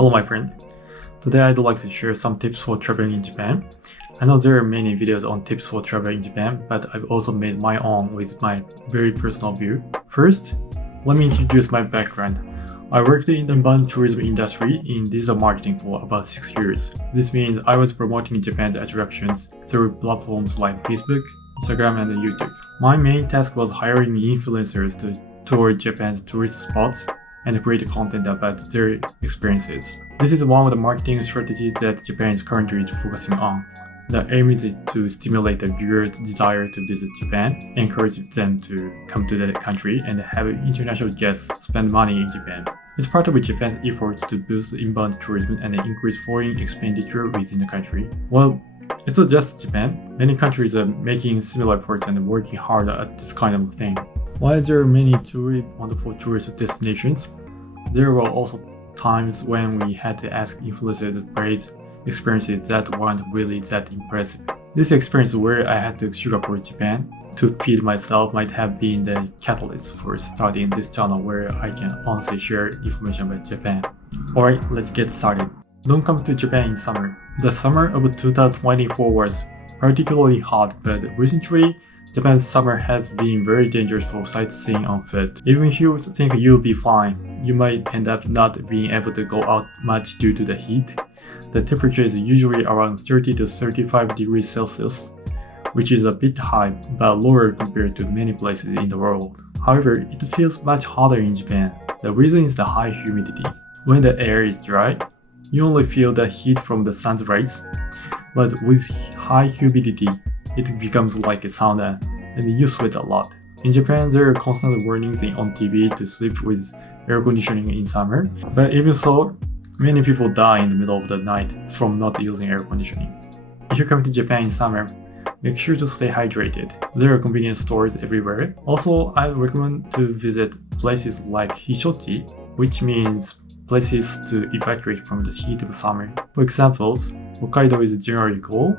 Hello my friend. Today I'd like to share some tips for traveling in Japan. I know there are many videos on tips for traveling in Japan, but I've also made my own with my very personal view. First, let me introduce my background. I worked in the inbound tourism industry in digital marketing for about 6 years. This means I was promoting Japan's attractions through platforms like Facebook, Instagram, and YouTube. My main task was hiring influencers to tour Japan's tourist spots and create content about their experiences. This is one of the marketing strategies that Japan is currently focusing on. The aim is to stimulate the viewers' desire to visit Japan, encourage them to come to the country, and have international guests spend money in Japan. It's part of Japan's efforts to boost inbound tourism and increase foreign expenditure within the country. Well, it's not just Japan. Many countries are making similar efforts and working hard at this kind of thing. While there are many wonderful tourist destinations, there were also times when we had to ask influencers to praise experiences that weren't really that impressive. This experience where I had to sugarcoat Japan to feed myself might have been the catalyst for starting this channel where I can honestly share information about Japan. Alright, let's get started. Don't come to Japan in summer. The summer of 2024 was particularly hot, but recently Japan's summer has been very dangerous for sightseeing on foot. Even if you think you'll be fine, you might end up not being able to go out much due to the heat. The temperature is usually around 30 to 35 degrees Celsius, which is a bit high but lower compared to many places in the world. However, it feels much hotter in Japan. The reason is the high humidity. When the air is dry, you only feel the heat from the sun's rays, but with high humidity, it becomes like a sauna and you sweat a lot. In Japan, there are constant warnings on TV to sleep with air conditioning in summer, but even so, many people die in the middle of the night from not using air conditioning. If you come to Japan in summer, make sure to stay hydrated. There are convenience stores everywhere. Also, I recommend to visit places like Hishochi, which means places to evacuate from the heat of summer. For example, Hokkaido is generally cool,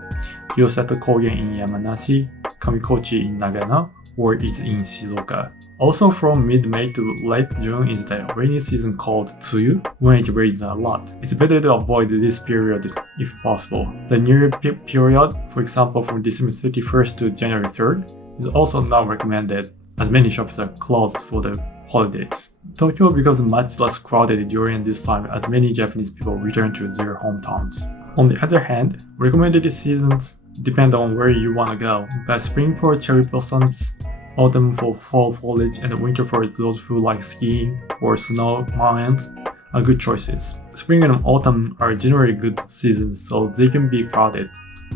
Kyosato Kogen in Yamanashi, Kamikochi in Nagano, or it's in Shizuoka. Also from mid-May to late June is the rainy season called Tsuyu, when it rains a lot. It's better to avoid this period if possible. The New Year period, for example from December 31st to January 3rd, is also not recommended as many shops are closed for the holidays. Tokyo becomes much less crowded during this time as many Japanese people return to their hometowns. On the other hand, recommended seasons depend on where you want to go, but spring for cherry blossoms, autumn for fall foliage, and winter for those who like skiing or snow mountains are good choices. Spring and autumn are generally good seasons, so they can be crowded.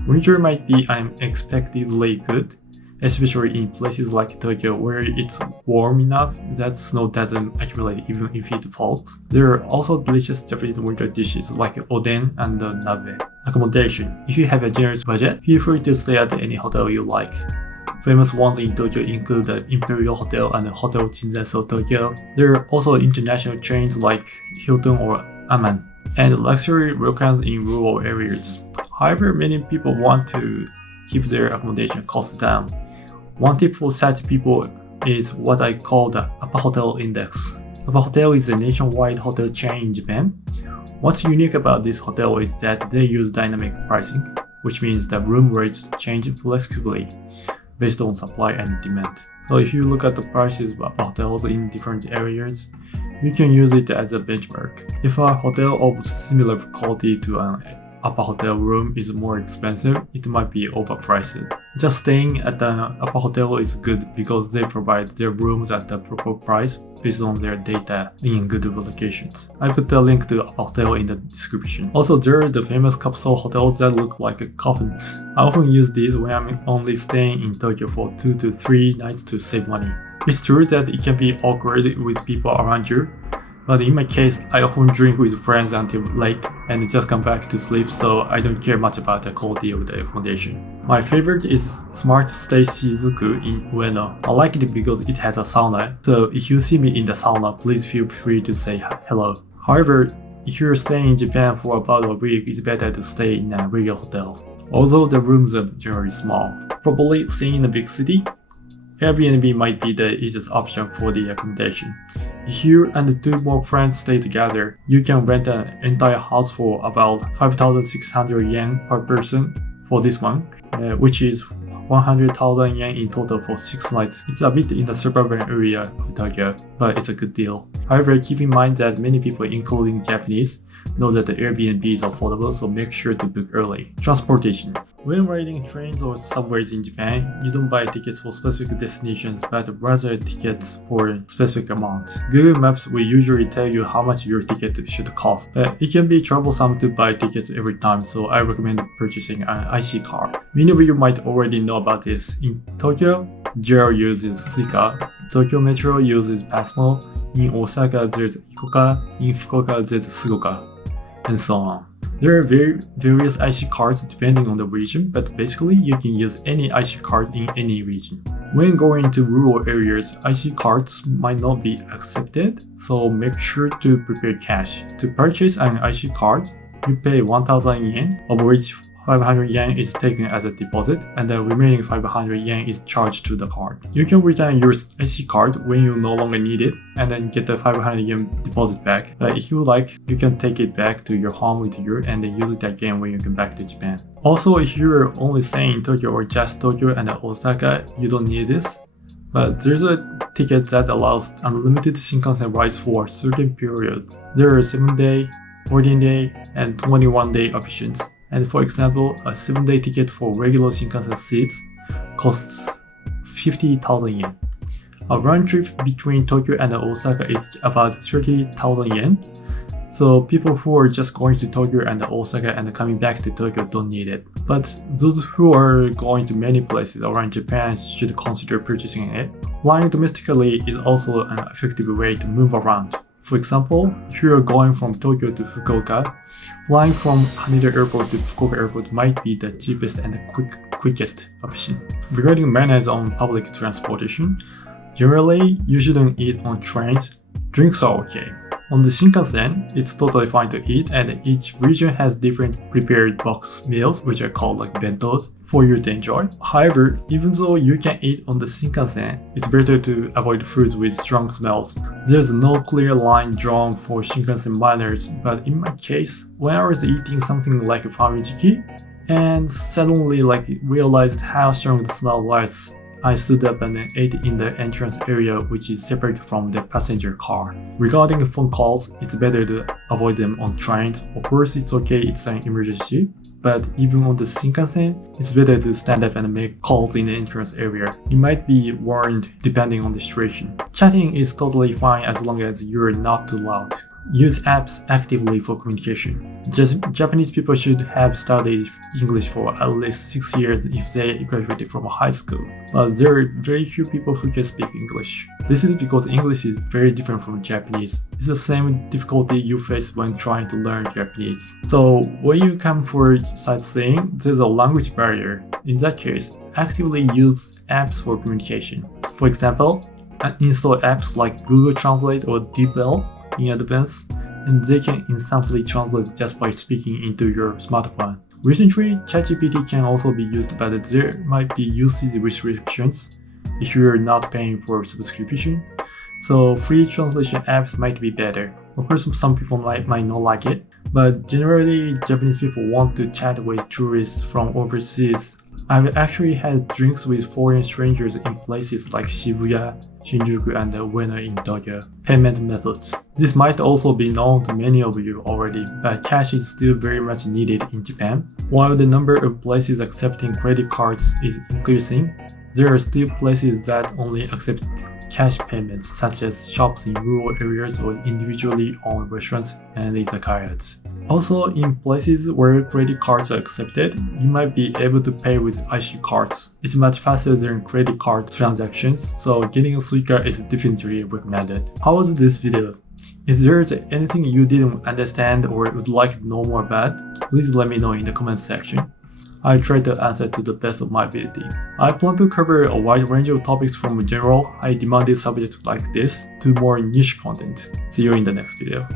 Winter might be unexpectedly good, especially in places like Tokyo where it's warm enough that snow doesn't accumulate even if it falls. There are also delicious Japanese winter dishes like oden and nabe. Accommodation. If you have a generous budget, feel free to stay at any hotel you like. Famous ones in Tokyo include the Imperial Hotel and Hotel Shinsenso Tokyo. There are also international chains like Hilton or Aman, and luxury ryokan in rural areas. However, many people want to keep their accommodation costs down. One tip for such people is what I call the Appa Hotel Index. Appa Hotel is a nationwide hotel chain in Japan. What's unique about this hotel is that they use dynamic pricing, which means the room rates change flexibly based on supply and demand. So if you look at the prices of hotels in different areas, you can use it as a benchmark. If a hotel of similar quality to an Appa Hotel room is more expensive, it might be overpriced. Just staying at the Appa Hotel is good because they provide their rooms at the proper price based on their data in good locations. I put the link to Appa Hotel in the description. Also, there are the famous capsule hotels that look like coffins. I often use these when I'm only staying in Tokyo for 2 to 3 nights to save money. It's true that it can be awkward with people around you, but in my case, I often drink with friends until late and just come back to sleep, so I don't care much about the quality of the accommodation. My favorite is Smart Stay Shizuku in Ueno. I like it because it has a sauna, so if you see me in the sauna, please feel free to say hello. However, if you're staying in Japan for about a week, it's better to stay in a regular hotel. Although the rooms are generally small. Probably staying in a big city, Airbnb might be the easiest option for the accommodation. If you and 2 more friends stay together, you can rent an entire house for about 5,600 yen per person for this one, which is 100,000 yen in total for 6 nights. It's a bit in the suburban area of Tokyo, but it's a good deal. However, keep in mind that many people, including Japanese, know that the Airbnb is affordable, so make sure to book early. Transportation. When riding trains or subways in Japan, you don't buy tickets for specific destinations, but rather tickets for specific amounts. Google Maps will usually tell you how much your ticket should cost, but it can be troublesome to buy tickets every time, so I recommend purchasing an IC card. Many of you might already know about this. In Tokyo, JR uses Suica, Tokyo Metro uses Passmo, in Osaka there's Ikoka, in Fukuoka there's Sugoka, and so on. There are various IC cards depending on the region, but basically you can use any IC card in any region. When going to rural areas, IC cards might not be accepted, so make sure to prepare cash. To purchase an IC card, you pay 1,000 yen, of which 500 yen is taken as a deposit, and the remaining 500 yen is charged to the card. You can return your IC card when you no longer need it, and then get the 500 yen deposit back. But if you like, you can take it back to your home with you and then use it again when you come back to Japan. Also, if you're only staying in Tokyo or just Tokyo and Osaka, you don't need this. But there's a ticket that allows unlimited Shinkansen rides for a certain period. There are 7-day, 14-day, and 21-day options. And for example, a 7-day ticket for regular Shinkansen seats costs 50,000 yen. A round trip between Tokyo and Osaka is about 30,000 yen. So people who are just going to Tokyo and Osaka and coming back to Tokyo don't need it. But those who are going to many places around Japan should consider purchasing it. Flying domestically is also an effective way to move around. For example, if you are going from Tokyo to Fukuoka, flying from Haneda Airport to Fukuoka Airport might be the cheapest and quickest option. Regarding manners on public transportation, generally you shouldn't eat on trains. Drinks are okay. On the Shinkansen, it's totally fine to eat, and each region has different prepared box meals, which are called like bentos, for you to enjoy. However, even though you can eat on the Shinkansen, it's better to avoid foods with strong smells. There's no clear line drawn for Shinkansen manners, but in my case, when I was eating something like a famijiki, and suddenly realized how strong the smell was, I stood up and ate in the entrance area, which is separate from the passenger car. Regarding phone calls, it's better to avoid them on trains. Of course, it's okay, it's an emergency, but even on the Shinkansen, it's better to stand up and make calls in the entrance area. You might be warned depending on the situation. Chatting is totally fine as long as you're not too loud. Use apps actively for communication. Japanese people should have studied English for at least 6 years if they graduated from high school, but there are very few people who can speak English. This is because English is very different from Japanese. It's the same difficulty you face when trying to learn Japanese. So when you come for sightseeing, there's a language barrier. In that case, actively use apps for communication. For example, install apps like Google Translate or DeepL in advance, and they can instantly translate just by speaking into your smartphone. Recently, ChatGPT can also be used, but there might be usage restrictions if you're not paying for a subscription. So free translation apps might be better. Of course, some people might not like it, but generally Japanese people want to chat with tourists from overseas. I've actually had drinks with foreign strangers in places like Shibuya, Shinjuku, and Ueno in Tokyo. Payment methods. This might also be known to many of you already, but cash is still very much needed in Japan. While the number of places accepting credit cards is increasing, there are still places that only accept cash payments, such as shops in rural areas or individually owned restaurants and izakayas. Also, in places where credit cards are accepted, you might be able to pay with IC cards. It's much faster than credit card transactions, so getting a Suica is definitely recommended. How was this video? If there's anything you didn't understand or would like to know more about, please let me know in the comments section. I try to answer to the best of my ability. I plan to cover a wide range of topics from general, high demanded subjects like this to more niche content. See you in the next video.